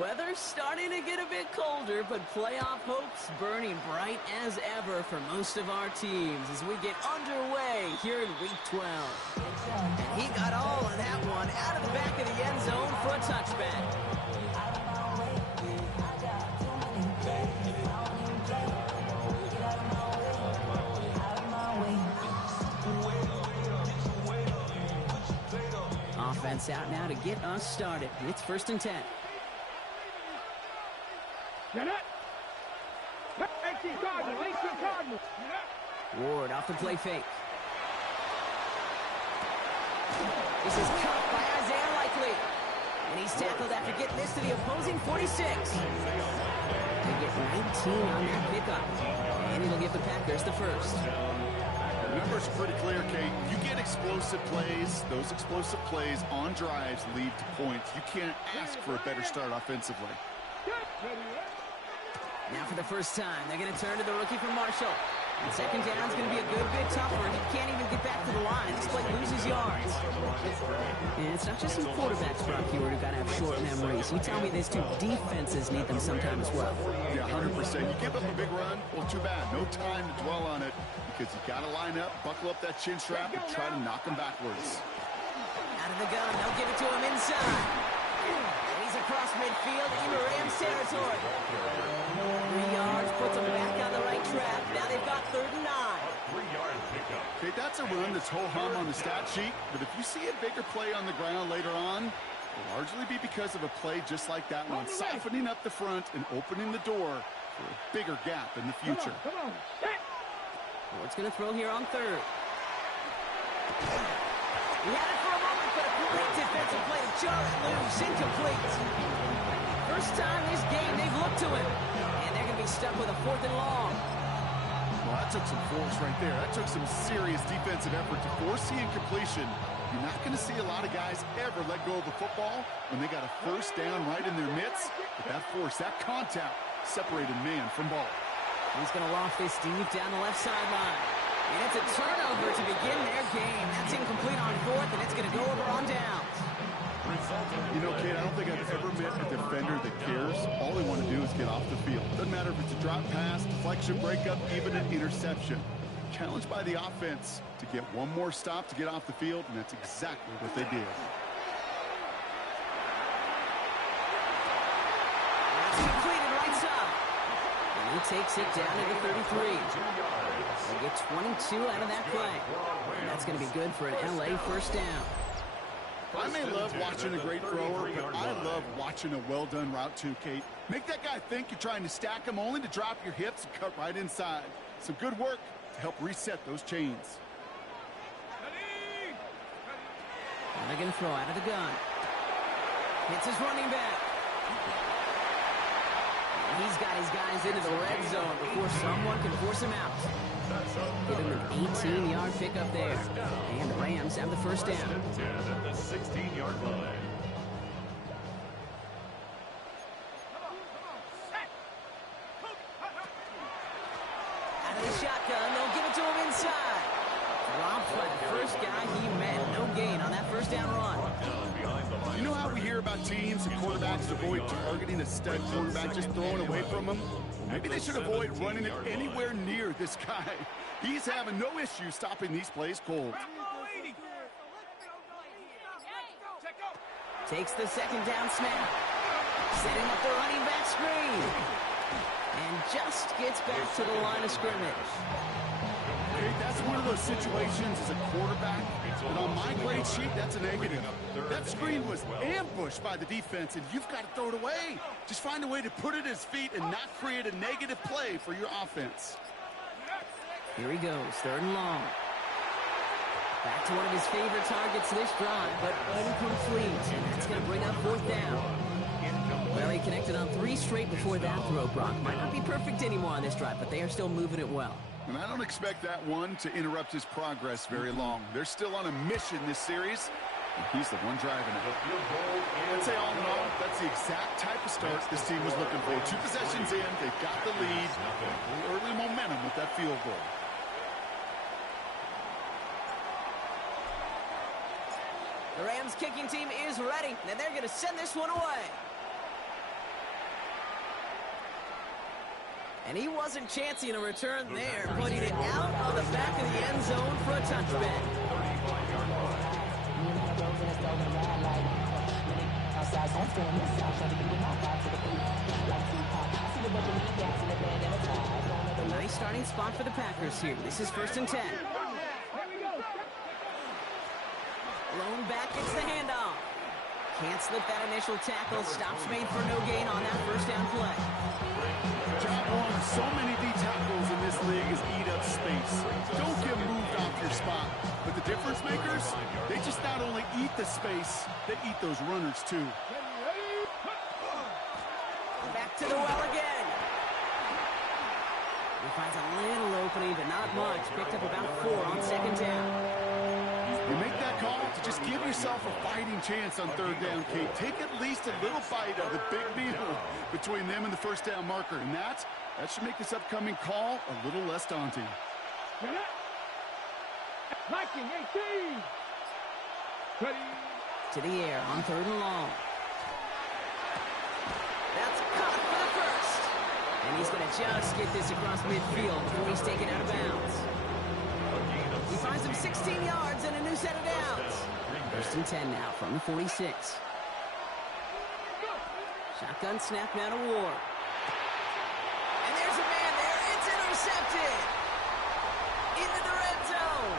Weather's starting to get a bit colder, but playoff hopes burning bright as ever for most of our teams as we get underway here in Week 12. And he got all of that one out of the back of the end zone for a touchback. Offense out now to get us started. It's 1st and 10. Ward off the play fake. This is caught by Isaiah Likely. And he's tackled after getting this to the opposing 46. They get 19 on that pickup. And it'll give the Packers the first. The numbers are pretty clear, Kate. You get explosive plays. Those explosive plays on drives lead to points. You can't ask for a better start offensively. Now for the first time, they're going to turn to the rookie from Marshall. And second down is going to be a good bit tougher. He can't even get back to the line. This play loses yards. And it's not just some quarterbacks, Brock Hewitt, who got to have short memories. You tell me these two defenses need them sometime as well. Yeah, 100%. You give up a big run, well, too bad. No time to dwell on it because you got to line up, buckle up that chin strap, and try to knock them backwards. Out of the gun, they'll give it to him inside. And he's across midfield into Rams territory. 3 yards, puts them back on the right track. Now they've got 3rd and 9. 3-yard pickup. Okay, that's a run that's ho-hum on the stat sheet, but if you see a bigger play on the ground later on, it'll largely be because of a play just like that one, softening up the front and opening the door for a bigger gap in the future. Ward's going to throw here on 3rd. He had it for a moment, but a great defensive play to jar it loose, incomplete. First time this game they've looked to him, and they're going to be stuck with a 4th and long. Well, that took some force right there. That took some serious defensive effort to force the incompletion. You're not going to see a lot of guys ever let go of the football when they got a first down right in their midst. But that force, that contact, separated man from ball. He's going to loft this deep down the left sideline. And it's a turnover to begin their game. That's incomplete on 4th, and it's going to go over on downs. You know, Kate, I don't think I've ever met a defender that cares. All they want to do is get off the field. Doesn't matter if it's a drop pass, deflection, breakup, even an interception. Challenged by the offense to get one more stop to get off the field, and that's exactly what they did. That's completed right side. And he takes it down to the 33. They get 22 out of that play. And that's going to be good for an LA first down. I may love watching a great thrower, but I love watching a well-done route too, Kate. Make that guy think you're trying to stack him only to drop your hips and cut right inside. Some good work to help reset those chains. And they're going to throw out of the gun. Hits his running back. And he's got his guys into the red zone before someone can force him out. Give him an 18-yard pickup there. And the Rams have the first down. 10 at the 16-yard line. Out of the shotgun, they'll give it to him inside. Dropped by the first guy he met. No gain on that first down run. You know how we hear about teams and quarterbacks avoid targeting a stud quarterback, just throwing away from him? Well, maybe they should avoid running it anywhere near this guy. He's having no issue stopping these plays cold. Takes the second down snap. Setting up the running back screen. And just gets back to the line of scrimmage. Okay, that's one of those situations as a quarterback, but on my grade sheet, that's a negative. That screen was ambushed by the defense, and you've got to throw it away. Just find a way to put it at his feet and not create a negative play for your offense. Here he goes, 3rd and long. Back to one of his favorite targets this drive, but incomplete, and that's going to bring up 4th down. Well, he connected on 3 straight before that throw, Brock. Might not be perfect anymore on this drive, but they are still moving it well. And I don't expect that one to interrupt his progress very long. They're still on a mission this series, and he's the one driving it. I'd say all in all, that's the exact type of start this team was looking for. 2 possessions in, they've got the lead, early momentum with that field goal. The Rams kicking team is ready, and they're going to send this one away. And he wasn't chancing a return there, putting it out on the back of the end zone for a touchback. 35-yard line. A nice starting spot for the Packers here. This is 1st and 10. Blown back, gets the handoff. Can't slip that initial tackle. Stops made for no gain on that first down play. Job one, so many D tackles in this league is eat up space. Don't get moved off your spot. But the difference makers, they just not only eat the space, they eat those runners too. Back to the well again. He finds a little opening, but not much. Picked up about 4 on 2nd down. You make that call to just give yourself a fighting chance on 3rd down, Kate. Take at least a little bite of the big meal between them and the first down marker. And that should make this upcoming call a little less daunting. To the air on 3rd and long. That's caught for the first. And he's going to just get this across midfield before he's taken out of bounds. He finds him 16 yards and a new set of downs. 1st and 10 now from the 46. Shotgun snap now to Ward. And there's a man there. It's intercepted. Into the red zone.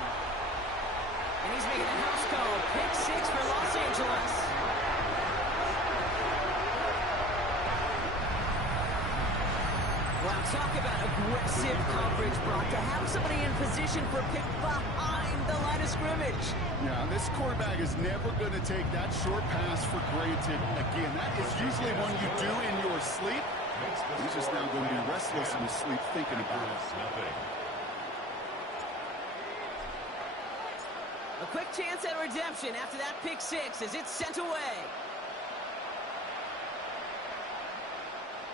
And he's making a house call. Pick 6 for Los Angeles. Wow, talk about aggressive coverage, Brock. To have somebody in position for a pick behind the line of scrimmage. Yeah, this quarterback is never going to take that short pass for granted. Again, that is usually one you do in your sleep. He's just now going to be restless in his sleep thinking about it. A quick chance at redemption after that pick 6 as it's sent away.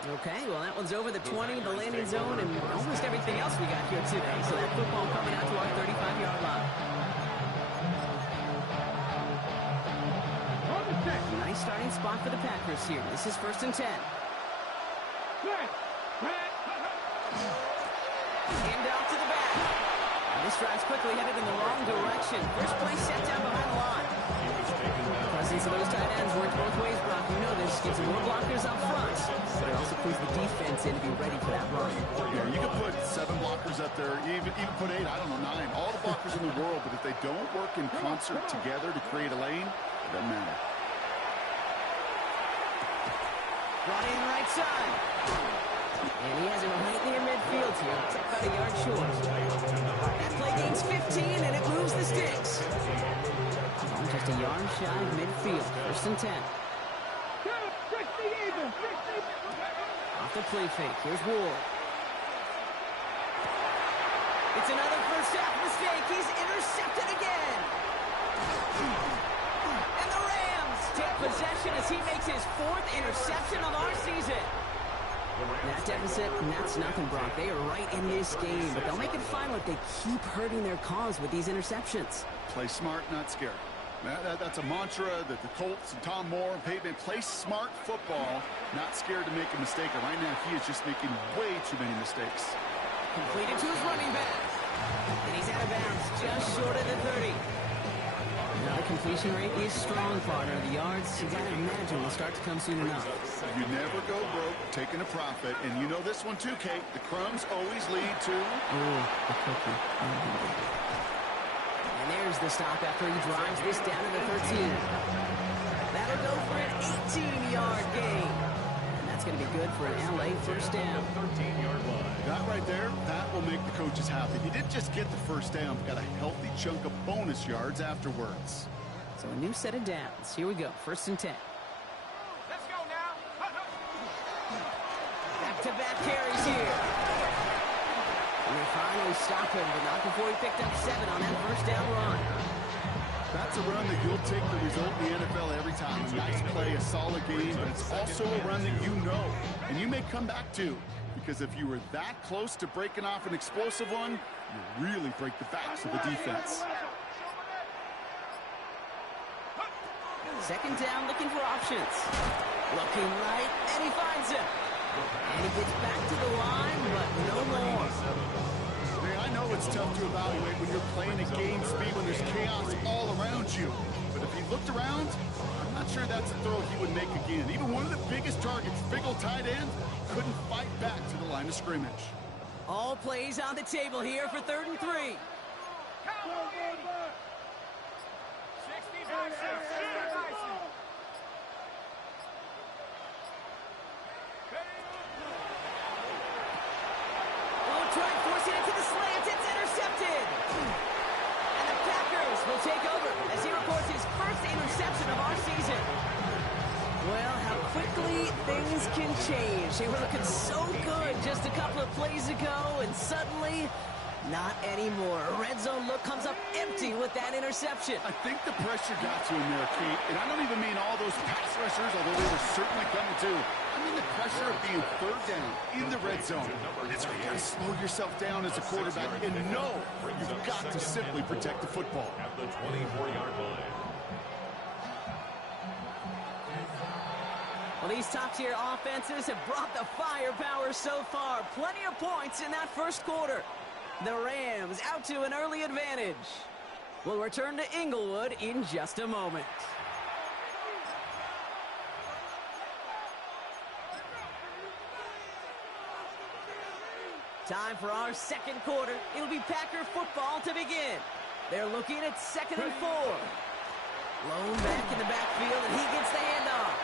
Okay, well, that one's over the 20, the landing zone, and almost everything else we got here today. So that football coming out to our 35-yard line. Nice starting spot for the Packers here. This is 1st and 10. Hand off to the back. And this drive's quickly headed in the wrong direction. First play set down behind the line. Presence of those tight ends works both ways, Brock. You know this. Gives them more blockers up front. But it also puts the defense in to be ready for that run. Yeah, you can put 7 blockers up there, even put 8, I don't know, 9. All the blockers in the world, but if they don't work in concert together to create a lane, it doesn't matter. Brought in right side. And he has it right near midfield here. It's about a yard short. That play gains 15, and it moves the sticks. Just a yard shy of midfield. 1st and 10. Off the play fake. Here's Ward. It's another first half mistake. He's intercepted again. And the Rams take possession as he makes his 4th interception of our season. That deficit, and that's nothing, Brock. They are right in this game, but they'll make it final if they keep hurting their cause with these interceptions. Play smart, not scared. That's a mantra that the Colts and Tom Moore and Peyton play smart football, not scared to make a mistake. And right now, he is just making way too many mistakes. Completed to his running back. And he's out of bounds, just short of the 30. Now the completion rate is strong, partner. The yards, you got to imagine, will start to come soon enough. You never go broke taking a profit. And you know this one too, Kate. The crumbs always lead to... Oh, the cookie. And there's the stop after he drives this down to the 13. That'll go for an 18-yard gain. And that's going to be good for an LA first down. 13-yard line. That right there, that will make the coaches happy. He didn't just get the first down, but got a healthy chunk of bonus yards afterwards. So a new set of downs. Here we go. 1st and 10. Let's go now. Back-to-back carries here. And they finally stop him, but not before he picked up 7 on that first down run. That's a run that you'll take the result in the NFL every time. A nice play, a solid game, but it's also a run that you know, and you may come back to. Because if you were that close to breaking off an explosive one, you really break the backs of the defense. 2nd down, looking for options. Looking right, and he finds him. And he gets back to the line, but no more. Hey, I know it's tough to evaluate when you're playing at game speed when there's chaos all around you. But if he looked around, I'm not sure that's a throw he would make again. Even one of the biggest targets, big old tight end, couldn't fight back to the line of scrimmage. All plays on the table here for 3rd and 3. Try forcing it to the slant. It's intercepted. And the Packers will take over as he records his first interception of our season. Well, how quickly things can change. They were looking so good just a couple of plays ago, and suddenly, not anymore. A red zone look comes up empty with that interception. I think the pressure got to him there, Kate. And I don't even mean all those pass rushers, although they were certainly coming too. I mean the pressure of being 3rd down in the red zone. That's where you got to slow yourself down as a quarterback and know you've got to simply protect the football. At the 24-yard line. Well, these top-tier offenses have brought the firepower so far. Plenty of points in that first quarter. The Rams out to an early advantage. We'll return to Inglewood in just a moment. Time for our second quarter. It'll be Packer football to begin. They're looking at 2nd and 4. Lone back in the backfield, and he gets the handoff.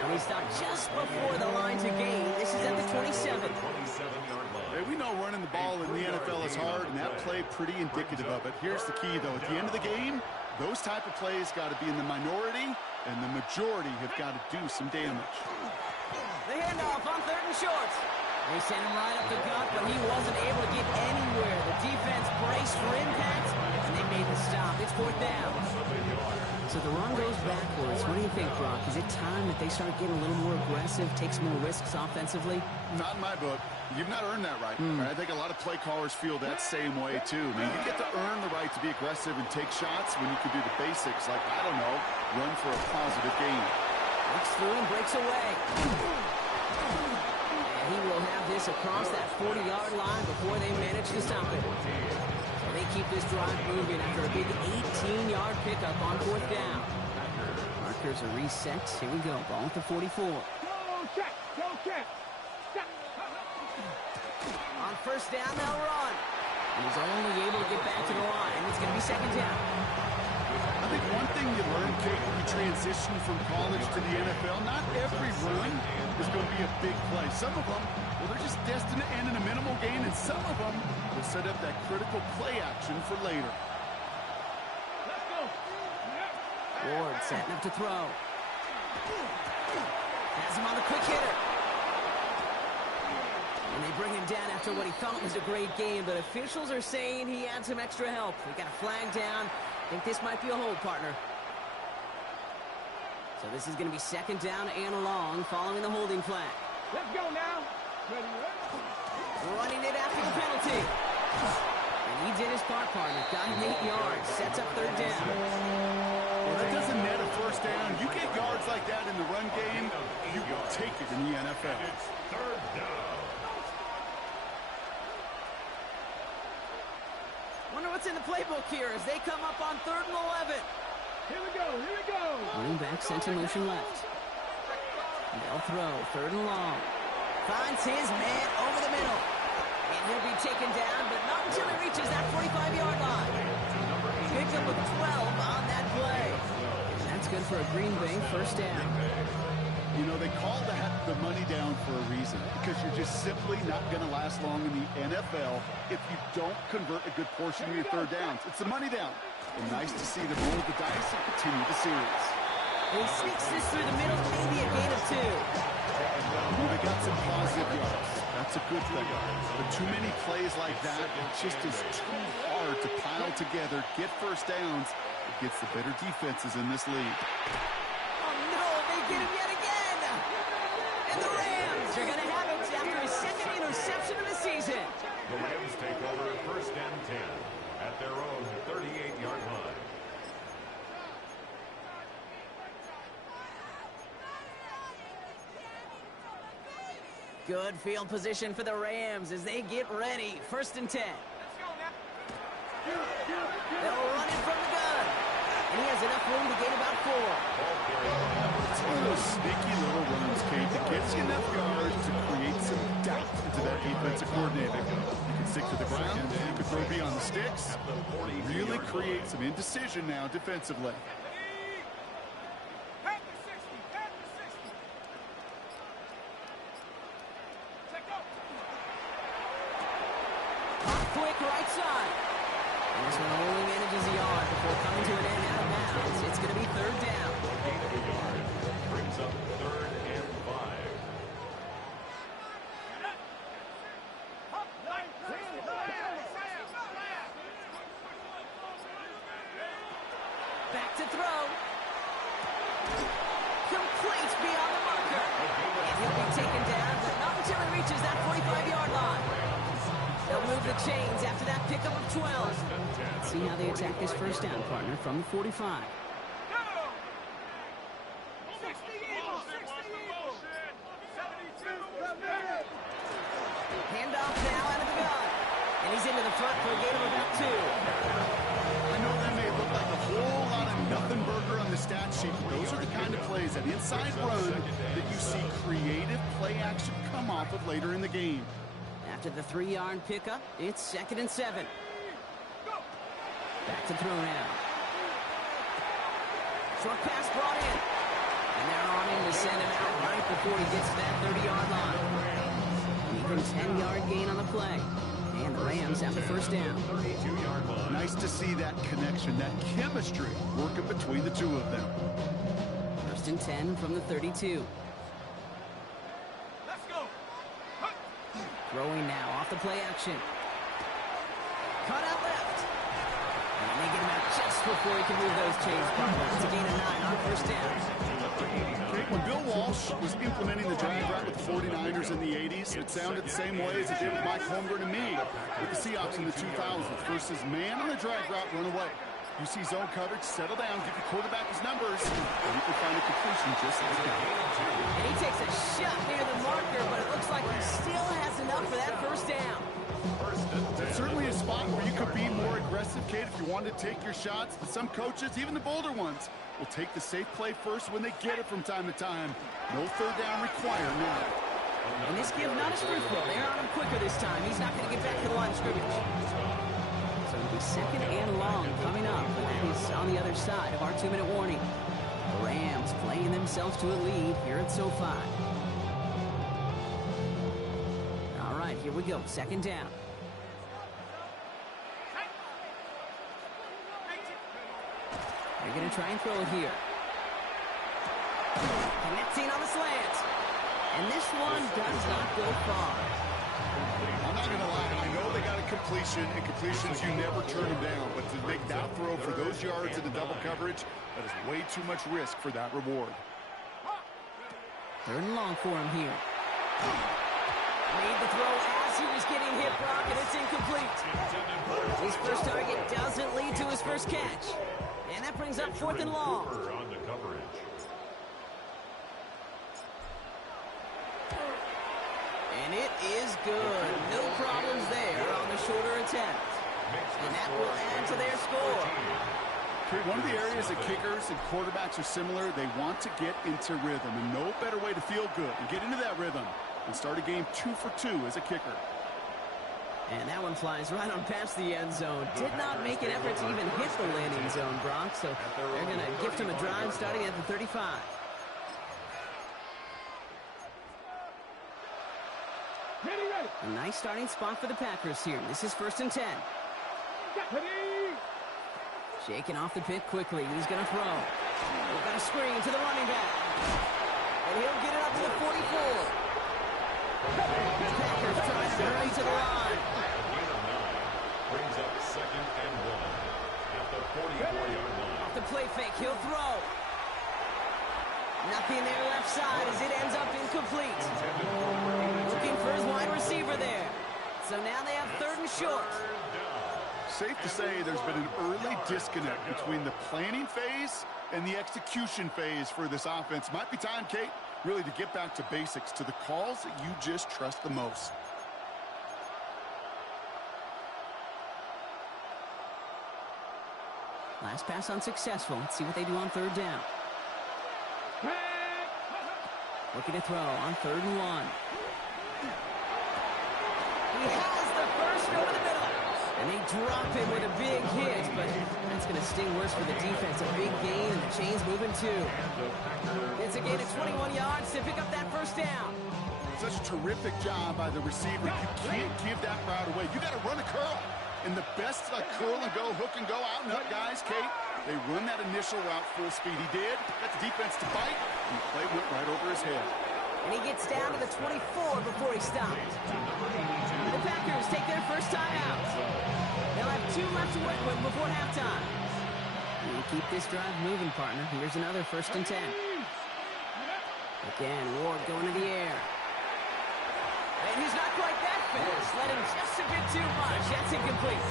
And he stopped just before the line to gain. This is at the 27. 27-yard line. Hey, we know running the ball in the NFL is hard, and that play pretty indicative of it. Here's the key, though. At the end of the game, those type of plays got to be in the minority, and the majority have got to do some damage. The handoff on 3rd and short. They sent him right up the gut, but he wasn't able to get anywhere. The defense braced for impact, and they made the stop. It's 4th down. So the run goes backwards. What do you think, Brock? Is it time that they start getting a little more aggressive, take some more risks offensively? Not in my book. You've not earned that right. I think a lot of play callers feel that same way, too. I mean, you get to earn the right to be aggressive and take shots when you can do the basics, like, I don't know, run for a positive gain. Looks through and breaks away. And he will have this across that 40-yard line before they manage to stop it. So they keep this drive moving after a big 18-yard pickup on 4th down. Markers are reset. Here we go. Ball at the 44. Check. On 1st down, they'll run. And he's only able to get back to the line. It's going to be 2nd down. I think one thing you learn, Kate, when you transition from college to the NFL, not every run is going to be a big play. Some of them, well, they're just destined to end in a minimal gain, and some of them will set up that critical play action for later. Ward setting up to throw. Has him on the quick hitter. And they bring him down after what he thought was a great game, but officials are saying he had some extra help. We got a flag down. I think this might be a hold, partner. So this is going to be 2nd down and long following the holding flag. Let's go now. Running it after the penalty. And he did his part, partner. Got him 8 yards. Sets up 3rd down. Well, that doesn't net a 1st down. You get yards like that in the run game, you will take it in the NFL. It's 3rd down. Wonder what's in the playbook here as they come up on 3rd and 11. Here we go. Running back sent in motion left. They'll throw. 3rd and long. Finds his man over the middle. And he'll be taken down, but not until he reaches that 45-yard line. Picks up a 12 on that play. And that's good for a Green Bay 1st down. You know, they call that the money down for a reason, because you're just simply not going to last long in the NFL if you don't convert a good portion of your 3rd downs. It's the money down. And nice to see them roll the dice and continue the series. He sneaks this through the middle, maybe a gain of 2. Well, they got some positive yards. That's a good thing. But too many plays like that, it just is too hard to pile together, get 1st downs against the better defenses in this league. Oh, no, they get him yet again. And the Rams are going to have it after his 2nd interception of the season. The Rams take over 1st and 10 at their own 38-yard line. Good field position for the Rams as they get ready. 1st and 10. They'll run it from the gun. And he has enough room to gain about 4. It's one of those sneaky little runs, Kate, that gets you enough yards to create some doubt into that defensive coordinator. You can stick to the ground, you can throw beyond the sticks, really create some indecision now defensively. Quick right side. And this one only manages a yard before coming to an end out of bounds. It's going to be 3rd down. Brings up 3rd and 5. Back to throw. Complete beyond the marker. And he'll be taken down, but not until he reaches that 45-yard line. They'll move the chains after that pickup of 12. Let's see how they attack this 1st down, partner, from the 45. Handoff now out of the gun. And he's into the front for a gain of about 2. I know that may look like a whole lot of nothing burger on the stat sheet, but those are the kind of plays, that inside run, that you see creative play action come off of later in the game. After the 3-yard pickup, it's 2nd and 7. Back to throw now. Short pass brought in. And they're on him to send him out right before he gets to that 30-yard line. Even 10-yard gain on the play. And the Rams have the 1st down. 32-yard line. Nice to see that connection, that chemistry working between the two of them. 1st and 10 from the 32. Throwing now off the play action. Cut out left. And they get him out just before he can move those chains properly. It's a gain of 9 on 1st down. When Bill Walsh was implementing the drag route with the 49ers in the 80s, it sounded the same way as it did with Mike Holmgren and me with the Seahawks in the 2000s. Versus man on the drag route, run away. You see zone coverage, settle down, give your quarterback his numbers, and you can find a completion just like that. And he takes a shot near the marker, but it looks like he still has enough for that 1st down. That's certainly a spot where you could be more aggressive, Kate, if you wanted to take your shots. But some coaches, even the bolder ones, will take the safe play first when they get it from time to time. No 3rd down required now. And this give not as fruitful. They're on him quicker this time. He's not going to get back to the line of scrimmage. So it'll be 2nd and long coming up. And that is on the other side of our 2-minute warning. The Rams playing themselves to a lead here at SoFi. All right, here we go. 2nd down. They're going to try and throw it here. Connecting on the slant. And this one does not go far. I'm not going to lie. I know they got a completion, and completions, you never turn them down. But to make that throw for those yards in the double coverage, that is way too much risk for that reward. 3rd and long for him here. Made the throw as he was getting hit, Brock, and it's incomplete. His first target doesn't lead to his first catch. And that brings up 4th and long. On the coverage. And it is good. No problems there on the shorter attempt. And that will add to their score. One of the areas that kickers and quarterbacks are similar, they want to get into rhythm. And no better way to feel good and get into that rhythm and start a game 2 for 2 as a kicker. And that one flies right on past the end zone. Did not make an effort to even hit the landing zone, Brock. So they're going to gift him a drive starting at the 35. Ready. A nice starting spot for the Packers here. This is 1st and 10. Ready. Shaking off the pick quickly. He's going to throw. They've got a screen to the running back. And he'll get it up to the 44. The Packers trying to hurry to the line. Brings up 2nd and 1 at the 44-yard line. Off the play fake, he'll throw. Nothing there left side as it ends up incomplete. Looking for his wide receiver there. So now they have 3rd and short. safe to say there's been an early disconnect between the planning phase and the execution phase for this offense. Might be time, Kate, really to get back to basics, to the calls that you just trust the most. Last pass unsuccessful. Let's see what they do on third down. Looking to throw on 3rd and 1. He has the first over the middle. And they drop him with a big hit, but that's going to sting worse for the defense. A big gain, and the chain's moving too. It's a gain of 21 yards to pick up that first down. Such a terrific job by the receiver. You can't give that route away. You got to run a curl. And the best curl and go, hook and go, out and up, guys, Kate. They run that initial route full speed. He did. Got the defense to bite, and the play went right over his head. And he gets down to the 24 before he stops. The Packers take their first time out. They'll have 2 left to work with before halftime. You keep this drive moving, partner. Here's another 1st and 10. Again, Ward going to the air. And he's not quite that fast. Letting just a bit too much. That's incomplete.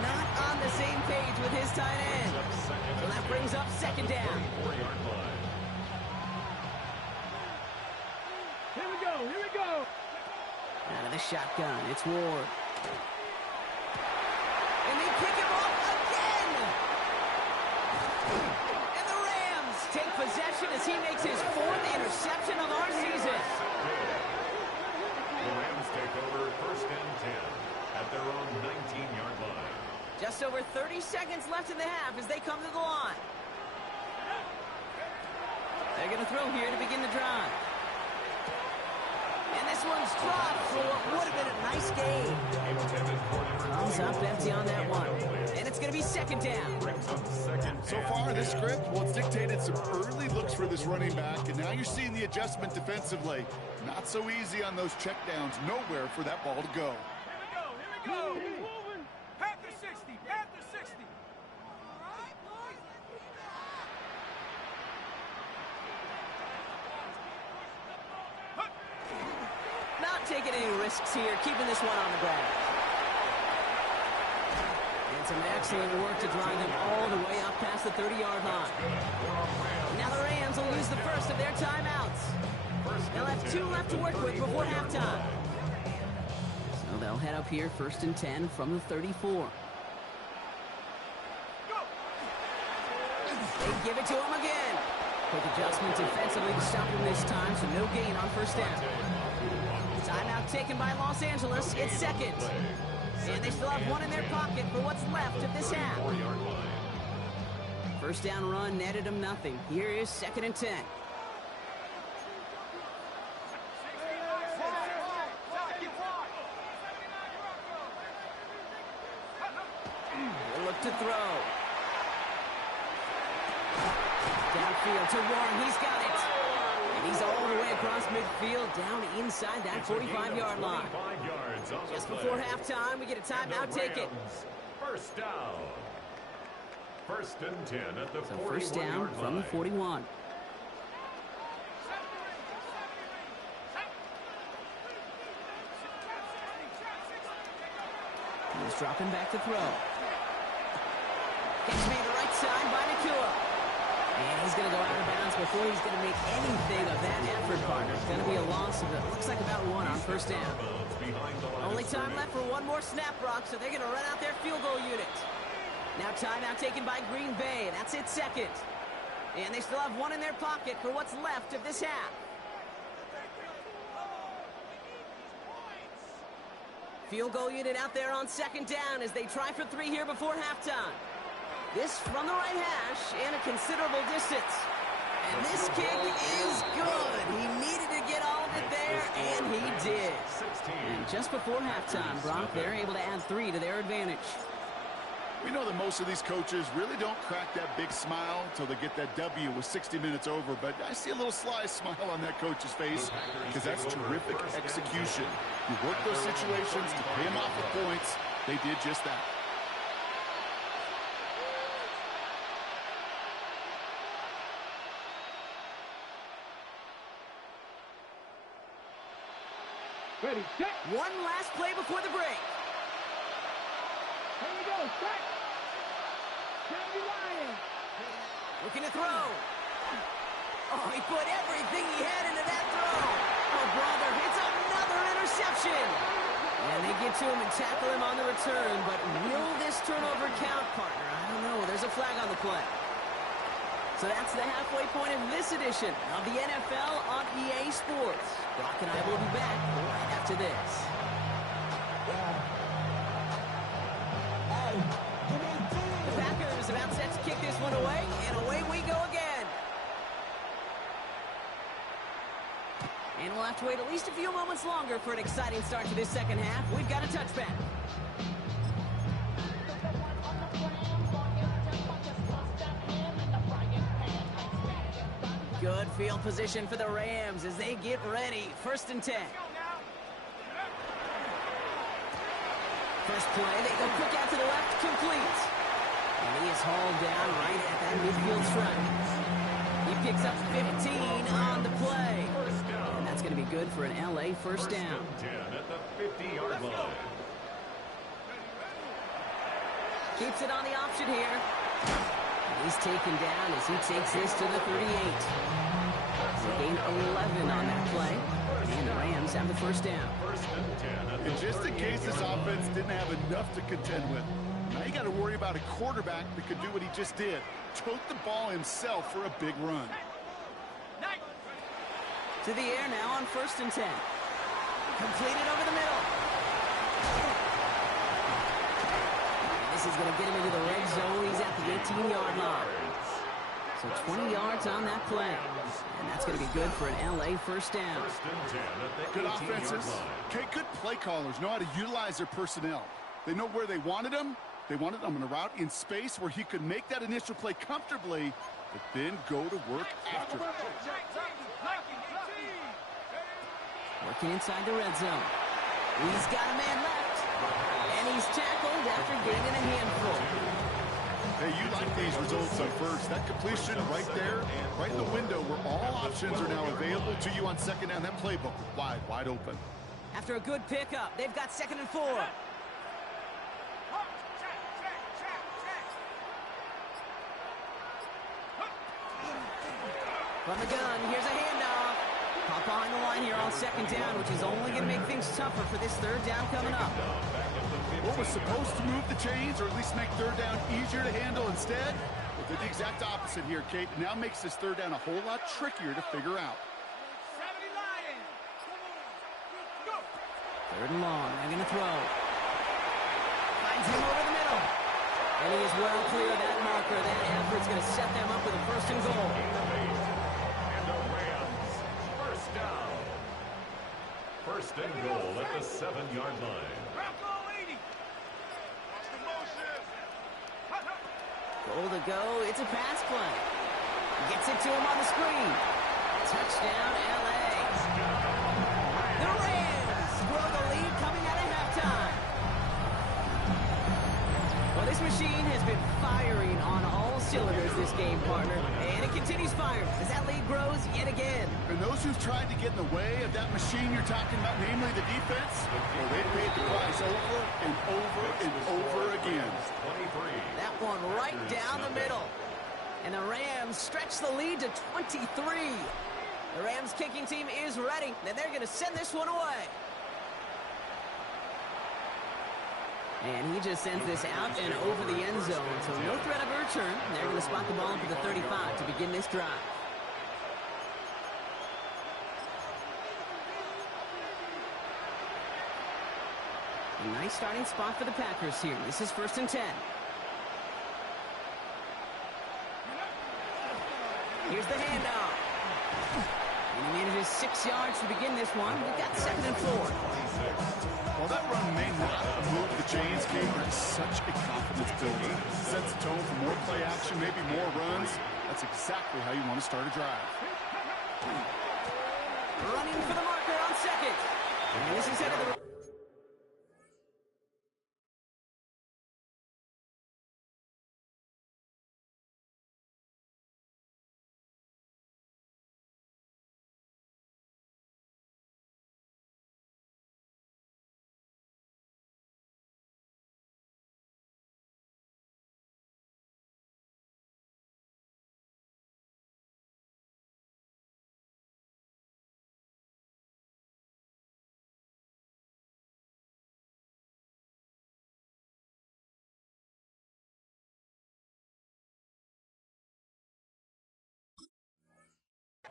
Not on the same page with his tight end. So that brings up 2nd down. Here we go, here we go. Out of the shotgun, it's Ward. And they pick him off again! And the Rams take possession as he makes his 4th interception of our season. The Rams take over 1st and 10 at their own 19-yard line. Just over 30 seconds left in the half as they come to the line. They're going to throw here to begin the drive. And this one's dropped for what would have been a nice game. Comes up empty on that one. And it's going to be 2nd down. So far, this script, well, it's dictated some early looks for this running back, and now you're seeing the adjustment defensively. Not so easy on those checkdowns. Nowhere for that ball to go. Here we go, he's moving. Panther 60, Panther 60. Not taking any risks here, keeping this one on the ground. And some excellent work to drive them all the way up past the 30-yard line. Now the Rams will use the first of their timeouts. They'll have 2 left to work with before halftime. So they'll head up here 1st and 10 from the 34. They give it to him again. Quick adjustment defensively to stop him this time, so no gain on 1st down. Timeout taken by Los Angeles. It's 2nd. And they still have 1 in their pocket for what's left of this half. 1st down run netted them nothing. Here is 2nd and 10. They'll look to throw. Downfield to Warren. He's got it. And he's all the way across midfield, down inside that 45-yard line. Just before halftime, we get a timeout taken. 1st down. 1st and 10 at the 41-yard line. 1st down from the 41. He's dropping back to throw. Gets me the right side by Nakua. And he's going to go out of bounds before he's going to make anything of that effort, partner. It's going to be a loss of, it looks like about 1 on 1st down. Only time left for 1 more snap, Brock, so they're going to run out their field goal unit. Now timeout taken by Green Bay. That's it, 2nd. And they still have 1 in their pocket for what's left of this half. Field goal unit out there on 2nd down as they try for 3 here before halftime. This from the right hash and a considerable distance. And this kick is good. He needed to get all of it there, and he did. And just before halftime, Brock, they're able to add 3 to their advantage. We know that most of these coaches really don't crack that big smile until they get that W with 60 minutes over, but I see a little sly smile on that coach's face because that's terrific execution. You work those situations to pay them off with points. They did just that. Ready, set. 1 last play before the break. Looking to throw. Oh, he put everything he had into that throw. Oh, brother, it's another interception. And they get to him and tackle him on the return, but will this turnover count, partner? I don't know. There's a flag on the play. So that's the halfway point of this edition of the NFL on EA Sports. Brock and I will be back right after this. The Packers about set to kick this one away, and away we go again. And we'll have to wait at least a few moments longer for an exciting start to this second half. We've got a touchback. Good field position for the Rams as they get ready. 1st and 10. First play, they go quick out to the left, complete. And he is hauled down right at that midfield stripe. He picks up 15 on the play. And that's going to be good for an LA first down. 10 at the 50-yard line. Keeps it on the option here. He's taken down as he takes this to the 38. They gain 11 on that play. And the Rams have the first down. And just in case this offense didn't have enough to contend with, now you got to worry about a quarterback that could do what he just did. Tote the ball himself for a big run. To the air now on 1st and 10. Completed over the middle. This is going to get him into the red zone. He's at the 18-yard line. So 20 yards on that play. And that's going to be good for an LA first down. Good offenses. Okay, good play callers know how to utilize their personnel. They know where they wanted him. They wanted him on a route in space where he could make that initial play comfortably, but then go to work after. Working inside the red zone. He's got a man left. And he's tackled after gaining a handful. Hey, you like these results on first. That completion right there, right in the window where all options are now available to you on second down. That playbook wide open. After a good pickup, they've got 2nd and 4. From the gun, here's a handoff. Pop behind the line here on 2nd down, which is only going to make things tougher for this 3rd down coming up. What was supposed to move the chains, or at least make 3rd down easier to handle instead? Well, did the exact opposite here, Kate. It now makes this 3rd down a whole lot trickier to figure out. 3rd and long. They're going to throw. Finds him over the middle. And he is well clear of that marker. That effort's going to set them up with a 1st and goal. And the Rams, first down. 1st and goal at the 7-yard line. Goal to go. It's a pass play. Gets it to him on the screen. Touchdown, LA. The Rams grow the lead coming out of halftime. Well, this machine has been firing on all cylinders this game, partner. And it continues firing as that lead grows yet again. And those who've tried to get in the way of that machine you're talking about, namely the defense, well, they paid the price over and over and over again. 23. That one right down the middle. And the Rams stretch the lead to 23. The Rams kicking team is ready, and they're going to send this one away. And he just sends this out and over the end zone, so no threat of a return. They're going to spot the ball for the 35 to begin this drive. A nice starting spot for the Packers here. This is 1st and 10. Here's the handoff. And he manages 6 yards to begin this one. We've got 2nd and 4. While that run may not move the chains, Kate, it's such a confidence builder. Sets the tone for more play action, maybe more runs. That's exactly how you want to start a drive. Running for the marker on 2nd. And this is headed to the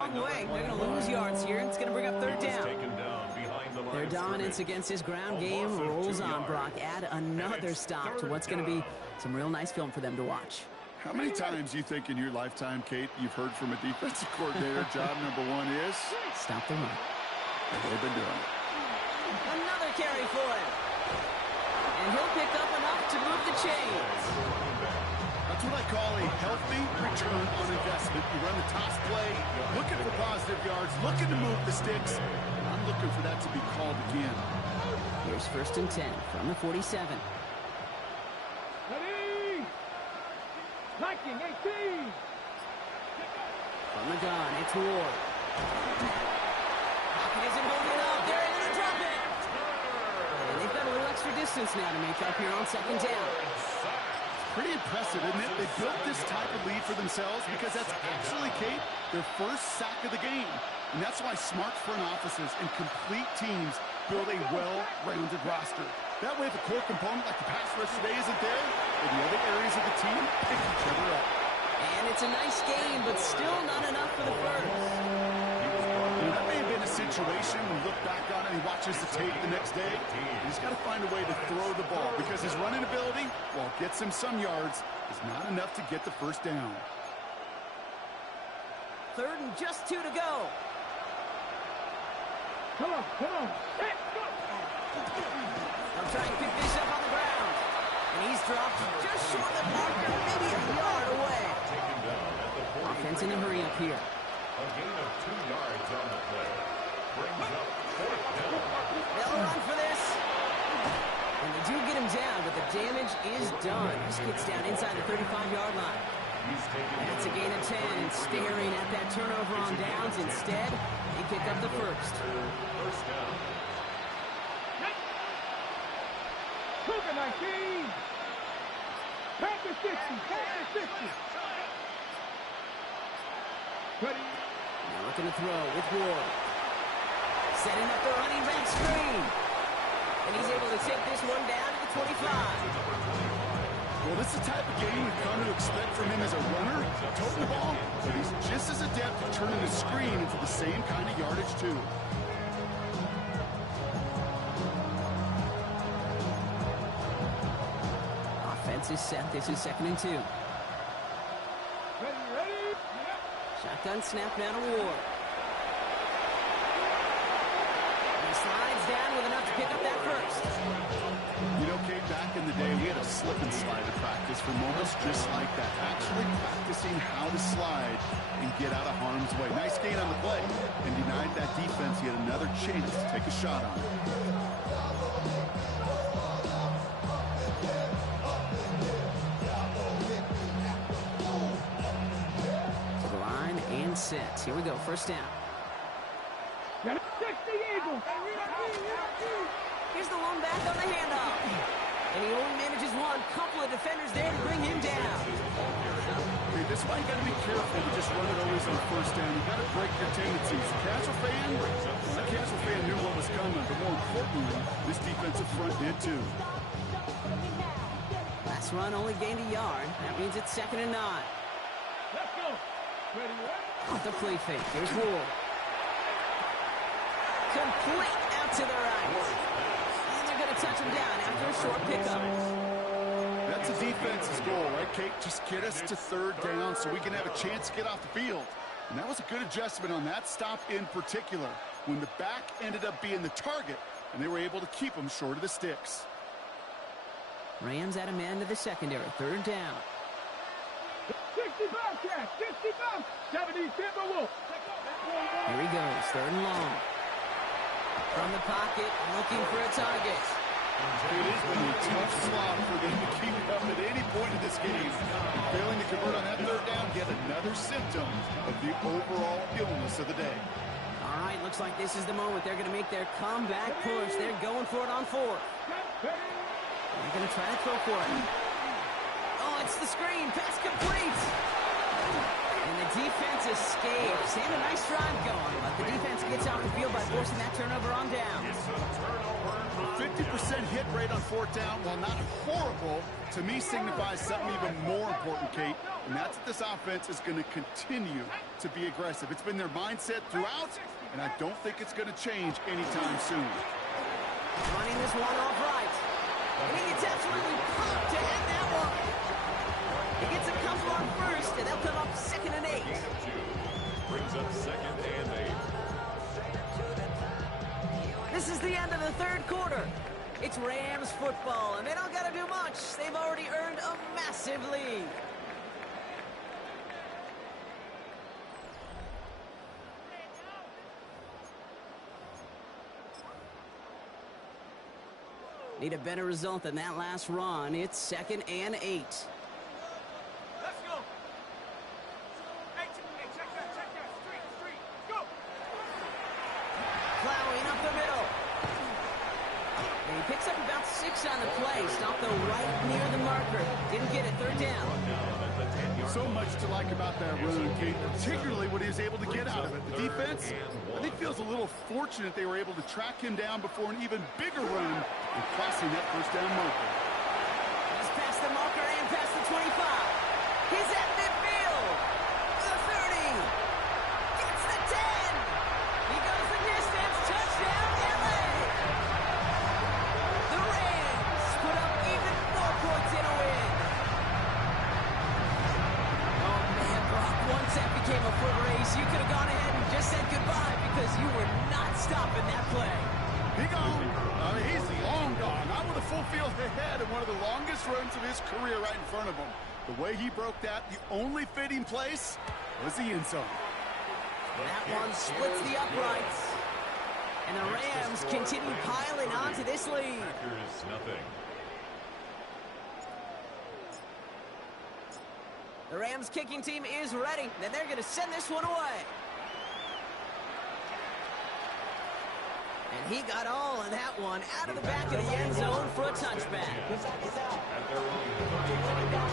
Long way. They're going to lose yards here. It's going to bring up third down. Their dominance against his ground game rolls on, Brock. Add another stop to what's going to be some real nice film for them to watch. How many times do you think in your lifetime, Kate, you've heard from a defensive coordinator, job number one is? Stop the run. They've been doing it. Another carry for him. And he'll pick up enough to move the chains. That's what I call a healthy return on investment. You run the toss play, looking for positive yards, looking to move the sticks. I'm looking for that to be called again. Here's 1st and 10 from the 47. Ready! Liking 18! From the gun, it's Ward. Pocket isn't holding up. They're going to drop it. And they've got a little extra distance now to make up here on 2nd down. Pretty impressive, isn't it? They built this type of lead for themselves because that's actually, Kate, their first sack of the game. And that's why smart front offices and complete teams build a well-rounded roster. That way, if a core component like the pass rush today isn't there, then the other areas of the team pick each other up. And it's a nice game, but still not enough for the first. That may have been a situation when you look back on it and he watches the tape the next day. He's got to find a way to throw the ball because his running ability, while it gets him some yards, is not enough to get the first down. 3rd and just 2 to go. Come on, come on. Hey, go! They'll try and pick this up on the ground. And he's dropped just short of the marker, maybe a yard away. Offense in a hurry up here. A gain of 2 yards on the play. Brings up 4th down. They'll run for this. And they do get him down, but the damage is done. This gets down inside the 35-yard line. That's a gain of 10, staring at that turnover on downs. Instead, they pick up the first. First down. Cougar 19! Panther 60! Panther 60! Ready? Now looking to throw with Ward. Setting up the running back screen. And he's able to take this one down to the 25. Well, this is the type of game we've come to expect from him as a runner, toting the ball, but he's just as adept at turning the screen into the same kind of yardage, too. Offense is set. This is 2nd and 2. Ready, ready? Shotgun snap now to Ward. And he slides down with enough to pick up that first. You know, Kate, back in the day, we had a slip and slide to practice for moments just like that. Actually practicing how to slide and get out of harm's way. Nice gain on the play. And denied that defense yet another chance to take a shot on it. To the line and set. Here we go. First down. 60 Eagles! Here's the lone back on the handoff. And he only manages one. Couple of defenders there to bring him down. Okay, this is why you got to be careful to just run it always on first down. You got to break your tendencies. The casual fan knew what was coming, but more importantly, this defensive front did too. Last run only gained a yard. That means it's 2nd and 9. Let's go! Ready, ready? Off the play fake. Here's Ward. Complete out to the right. And they're going to touch him down after a short pickup. That's a defense's goal, right, Kate? Just get us to 3rd down so we can have a chance to get off the field. And that was a good adjustment on that stop in particular, when the back ended up being the target, and they were able to keep him short of the sticks. Rams at a man to the secondary. 3rd down. 65 catch! 65! 70 Timberwolves! Here he goes. 3rd and long. From the pocket, looking for a target. It has been a tough slog for them to keep up at any point in this game. Failing to convert on that 3rd down, yet another symptom of the overall illness of the day. All right, looks like this is the moment. They're going to make their comeback push. They're going for it on 4th. They're going to try to throw for it. Oh, it's the screen. Pass complete. And the defense escapes. And a nice drive going. But the defense gets off the field by forcing that turnover on down. It's a turnover 50% hit rate on fourth down, while not horrible, to me signifies something even more important, Kate, and that's that this offense is going to continue to be aggressive. It's been their mindset throughout, and I don't think it's going to change anytime soon. Running this one off right. And he gets absolutely pumped to end that one. He gets a couple on first, and they'll come up 2nd and 8. Brings up 2nd and 8. This is the end of the third quarter. It's Rams football, and they don't got to do much. They've already earned a massive lead. Need a better result than that last run. It's 2nd and 8. Let's go. Hey, check that. Street. Go. Plowing up the middle. And he picks up about 6 on the play. Stopped though right near the marker. Didn't get it. 3rd down. So much to like about that run, Kate, particularly what he was able to get out of it. The defense, I think, feels a little fortunate they were able to track him down before an even bigger run and crossing that 1st down marker. He's past the marker and past the 25. He's at midfield. The 30. Gets the 10. He goes the distance. Touchdown, LA. The Rams put up even more points in a win. Oh, man, Brock, once that became a foot race, you could have gone ahead and just said goodbye because you were not stopping that play. He gone. He's long gone. Not with a full field ahead and one of the longest runs of his career right in front of him. The way he broke that, the only fitting place was the end zone. That one splits the uprights. And the Rams continue piling on to this lead. Packers nothing. The Rams kicking team is ready. Then they're going to send this one away. And he got all of that one out of the back of the end zone for a touchback. At their own 35.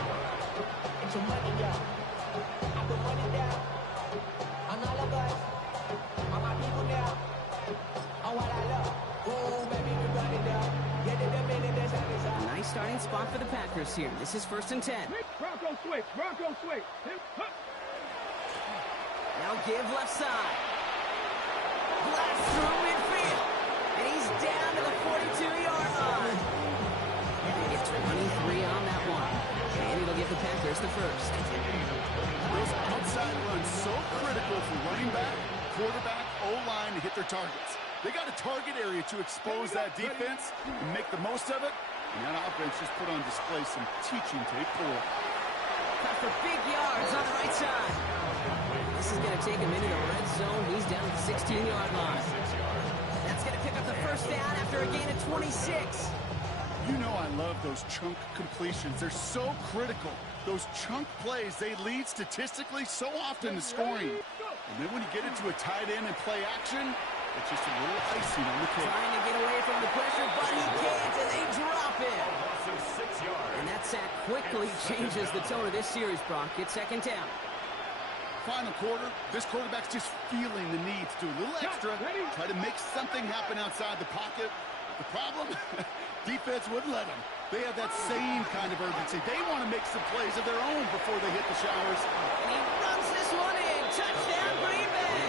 Nice starting spot for the Packers here. This is 1st and 10. Bronco switch. Now give left side. Blast through midfield. And he's down to the 42-yard line. And it's 23 on that one. And it'll give the Packers the first. Those outside runs so critical for running back, quarterback, O-line to hit their targets. They got a target area to expose that defense and make the most of it. And that offense just put on display some teaching tape for it. Cut for big yards on the right side. This is going to take him into the red zone. He's down at the 16-yard line. That's going to pick up the 1st down after a gain of 26. You know I love those chunk completions. They're so critical. Those chunk plays, they lead statistically so often to scoring. And then when you get into a tight end and play action, it's just a little icing on the cake. Trying to get away from the pressure, but he can't, and they drop it. And that sack quickly changes the tone of this series, Brock. It's 2nd down. Final quarter, this quarterback's just feeling the need to do a little extra, try to make something happen outside the pocket. The problem, defense wouldn't let them. They have that same kind of urgency. They want to make some plays of their own before they hit the showers. And he runs this one in. Touchdown, Green Bay.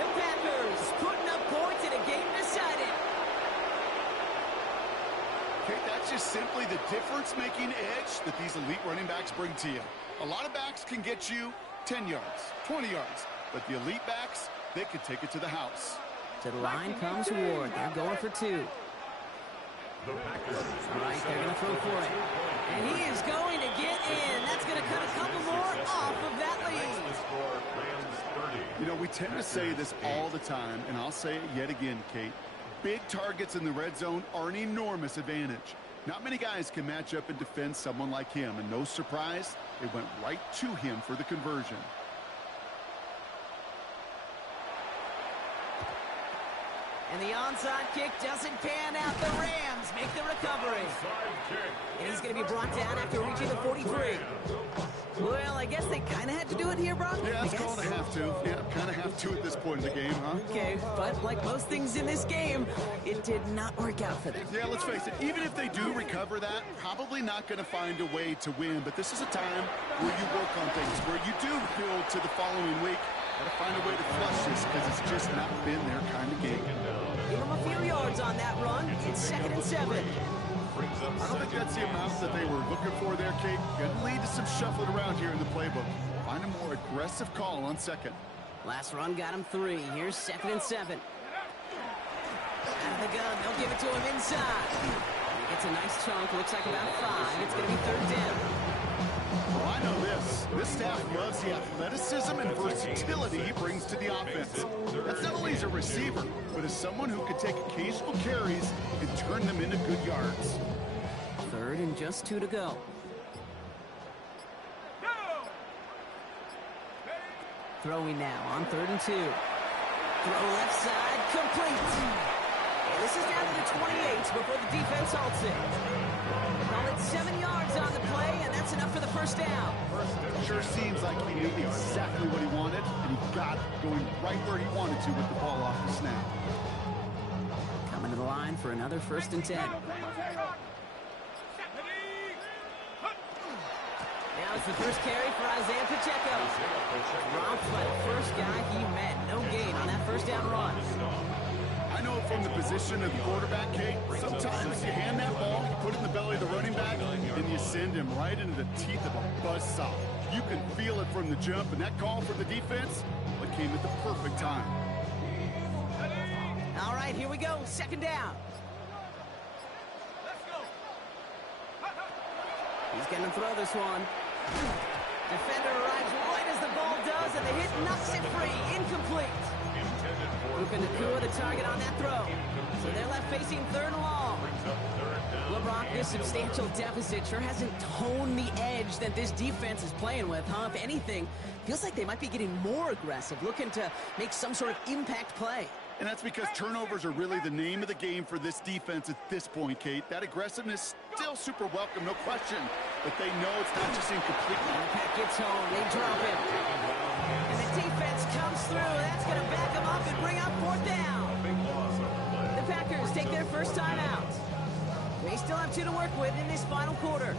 The Packers putting up points in a game decided. Okay, that's just simply the difference-making edge that these elite running backs bring to you. A lot of backs can get you 10 yards, 20 yards, but the elite backs, they can take it to the house. To the line comes Ward. They're going for 2. All right, they're going to throw for it. And he is going to get in. That's going to cut a couple more off of that lead. You know, we tend to say this all the time, and I'll say it yet again, Kate. Big targets in the red zone are an enormous advantage. Not many guys can match up and defend someone like him, and no surprise, it went right to him for the conversion. And the onside kick doesn't pan out. The Rams make the recovery. And he's going to be brought down after reaching the 43. Well, I guess they kind of had to do it here, Brock. Yeah, it's called a have to. Yeah, kind of have to at this point in the game, huh? Okay, but like most things in this game, it did not work out for them. Yeah, let's face it, even if they do recover that, probably not going to find a way to win. But this is a time where you work on things, where you do build to the following week. Got to find a way to flush this because it's just not been their kind of game. Give them a few yards on that run. It's 2nd and 7. I don't think that's the amount that they were looking for there, Kate. Going to lead to some shuffling around here in the playbook. Find a more aggressive call on 2nd. Last run got him 3. Here's 2nd and 7. Out of the gun. They'll give it to him inside. He gets a nice chunk. Looks like about 5. It's going to be 3rd down. Well, I know this. This staff loves the athleticism and versatility he brings to the offense. That's not only as a receiver, but as someone who can take occasional carries and turn them into good yards. 3rd and just 2 to go. Throwing now on 3rd and 2. Throw left side, complete. And this is down to the 28 before the defense halts it. Call it 7 yards on the play, and that's enough for the 1st down. Sure seems like he knew exactly what he wanted, and he got it going right where he wanted to with the ball off the snap. Coming to the line for another 1st and 10. Now it's the first carry for Isaiah Pacheco. Dropped by the first guy he met. No gain on that 1st down run. I know from the position of the quarterback, Kate, sometimes you hand that ball, you put it in the belly of the running back, and you send him right into the teeth of a buzzsaw. You can feel it from the jump, and that call from the defense, it came at the perfect time. All right, here we go. 2nd down. He's going to throw this one. Defender arrives right as the ball does, and the hit knocks it free. Incomplete. Luka Nakua, the target on that throw. So they're left facing 3rd and long. LeBron, this substantial deficit sure hasn't toned the edge that this defense is playing with, huh? If anything, feels like they might be getting more aggressive, looking to make some sort of impact play. And that's because turnovers are really the name of the game for this defense at this point, Kate. That aggressiveness still super welcome, no question. But they know it's not just incomplete. The pack gets home. They drop him. And the defense comes through. That's going to back them up and bring up 4th down. The Packers take their first time out. They still have 2 to work with in this final quarter.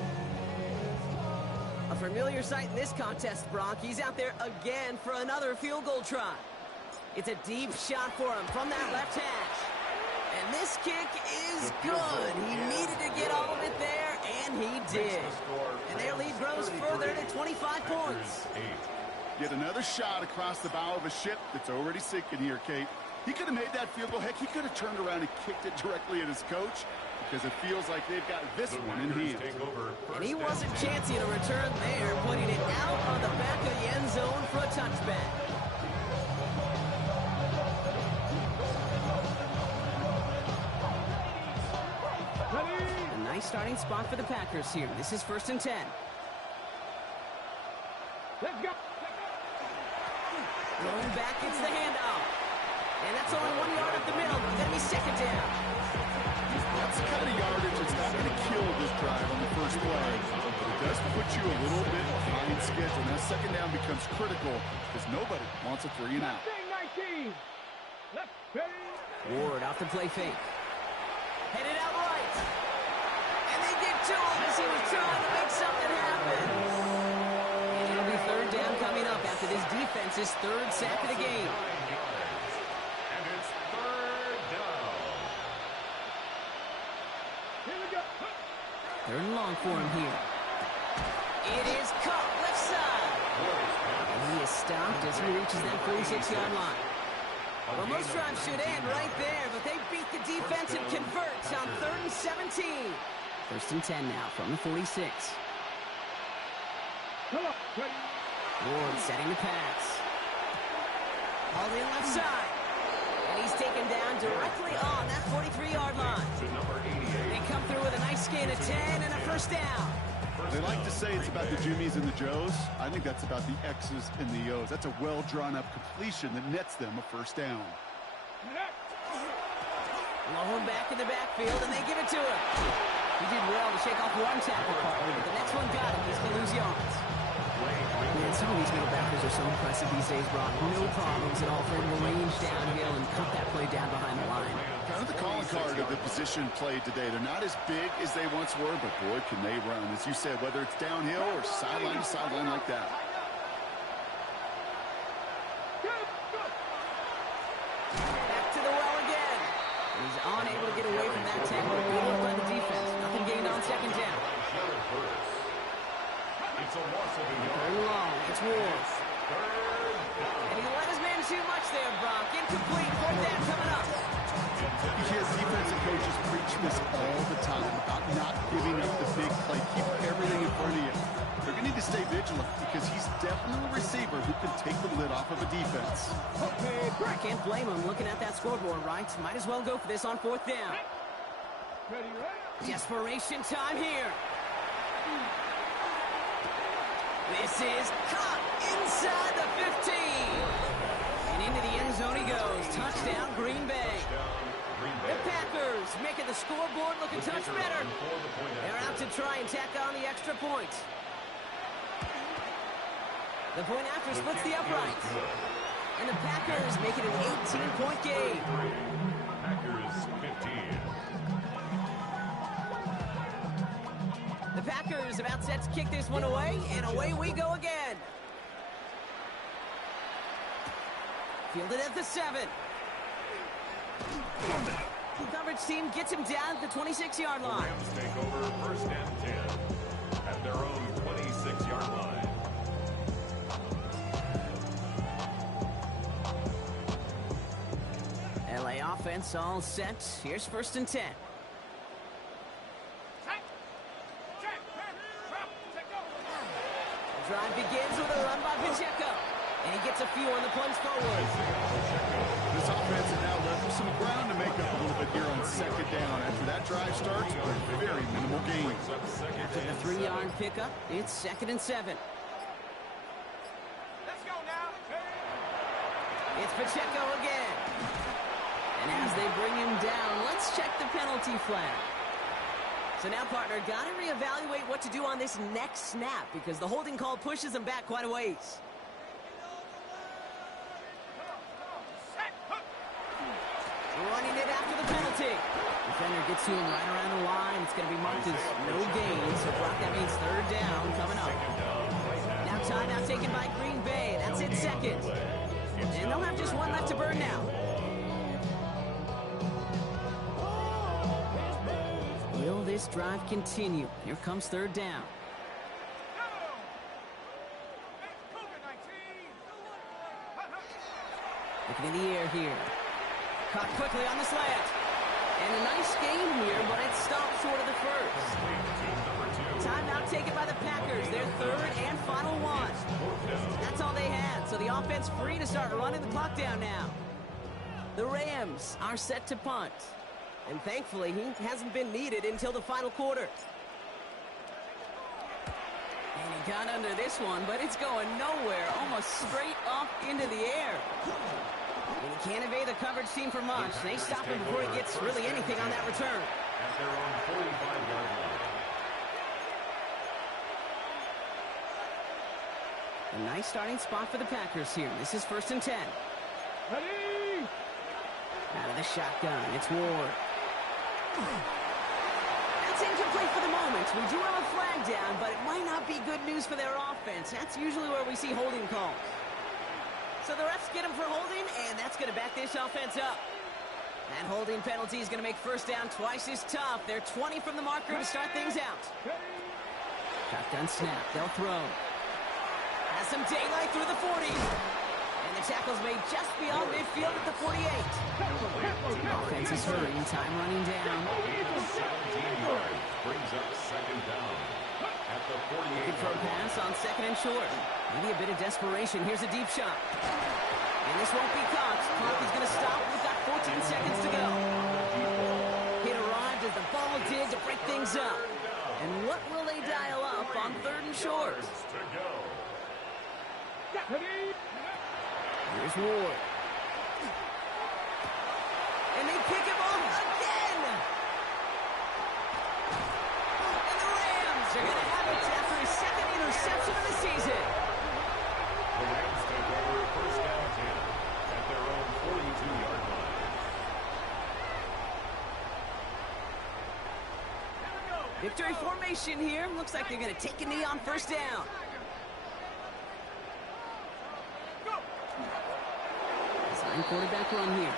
A familiar sight in this contest, Brock. He's out there again for another field goal try. It's a deep shot for him from that left hash. And this kick is good. He needed to get all of it there, and he did. And their lead grows further to 25 points. Yet another shot across the bow of a ship that's already sinking here, Kate. He could have made that field goal. Heck, he could have turned around and kicked it directly at his coach because it feels like they've got this one in hand. And he wasn't chancing a return there, putting it out on the back of the end zone for a touchback. A nice starting spot for the Packers here. This is 1st and 10. Let's go. Going back, it's the handoff. And that's only 1 yard up the middle. It's going to be 2nd down. That's the kind of yardage that's not going to kill this drive on the first play. But it does put you a little bit behind schedule. Now 2nd down becomes critical because nobody wants a 3 and out. 19. Let's go. Ward off the play fake. Headed out right. And they get to him as he was trying to make something happen. And it'll be 3rd down coming up after this defense's 3rd sack of the game. And it's 3rd down. Here we go. 3rd and long for him here. It is caught left side. And he is stopped as he reaches that 46-yard line. Well, most drives should end right there, but they beat the defense and converts on 3rd and 17. 1st and 10 now from the 46. Come on. Ward setting the pass. All in left side. And he's taken down directly on that 43-yard line. They come through with a nice gain of 10 and a 1st down. They like to say it's about the Jimmies and the Joes. I think that's about the X's and the O's. That's a well-drawn-up completion that nets them a 1st down. Low back in the backfield, and they give it to him. He did well to shake off one tackle partner, but the next one got him. He's going to lose yards. Man, some of these middle backers are so impressive these days, Brock. No problems at all for him to range downhill and cut that play down behind the line. Kind of the calling card of the position played today. They're not as big as they once were, but boy, can they run. As you said, whether it's downhill or sideline to sideline like that. Back to the well again. He's unable to get away from that tackle. Good work by the defense. Nothing gained on second down. It's a loss of a yard. Third and long. It's Ward. And he let his man too much there, Brock. Incomplete. Fourth down coming up. You hear defensive coaches preach this all the time about not giving up the big play. Keep everything in front of you. They're going to need to stay vigilant because he's definitely a receiver who can take the lid off of a defense. I can't blame him looking at that scoreboard, right? Might as well go for this on fourth down. Desperation time here. This is caught inside the 15. And into the end zone he goes. Touchdown, Green Bay. The Packers making the scoreboard look a touch better. They're out to try and tack on the extra point. The point after splits the uprights. And the Packers make it an 18-point game. Packers 15. The Packers about set to kick this one away, and away we go again. Fielded at the 7. The coverage team gets him down at the 26-yard line. Rams take over first and 10 at their own 26-yard line. LA offense all set. Here's first and 10. The drive begins with a run by Pacheco. And he gets a few on the plunge forward. This offense has now left some ground to make up a little bit here on second down. After that drive starts, a very minimal gain. After the 3-yard pickup, it's second and 7. Let's go now. It's Pacheco again. And as they bring him down, let's check the penalty flag. So now, partner, got to reevaluate what to do on this next snap because the holding call pushes him back quite a ways. Running it after the penalty. Defender gets to him right around the line. It's going to be marked as no gain. So, Brock, that means third down coming up. Now timeout taken by Green Bay. That's it, second. And they'll have just one left to burn now. Will this drive continue? Here comes third down. Looking in the air here. Caught quickly on the slant. And a nice game here, but it stopped short of the first. Timeout taken by the Packers. Their third and final one. That's all they had, so the offense free to start running the clock down now. The Rams are set to punt. And thankfully, he hasn't been needed until the final quarter. And he got under this one, but it's going nowhere. Almost straight up into the air. And he can't evade the coverage team for much. They stop him before he gets really anything on that return. At their own 45-yard line. A nice starting spot for the Packers here. This is first and 10. Ready? Out of the shotgun, it's Ward. That's incomplete for the moment. We do have a flag down, but it might not be good news for their offense. That's usually where we see holding calls. So the refs get him for holding, and that's going to back this offense up. That holding penalty is going to make first down twice as tough. They're 20 from the marker to start things out. Shotgun snap. They'll throw. Has some daylight through the 40. And the tackle's made just beyond midfield at the 48. The offense is hurrying. Time running down. 17 yards brings up second down. At the 48. Looking for a pass on second and short. Maybe a bit of desperation. Here's a deep shot. And this won't be caught. Clock is going to stop. We've got 14 seconds to go. Hit arrived as the ball did to break things up. And what will they dial up on third and short? Here's Ward. And they pick him off again. Victory formation here. Looks like they're going to take a knee on first down. Design quarterback run here.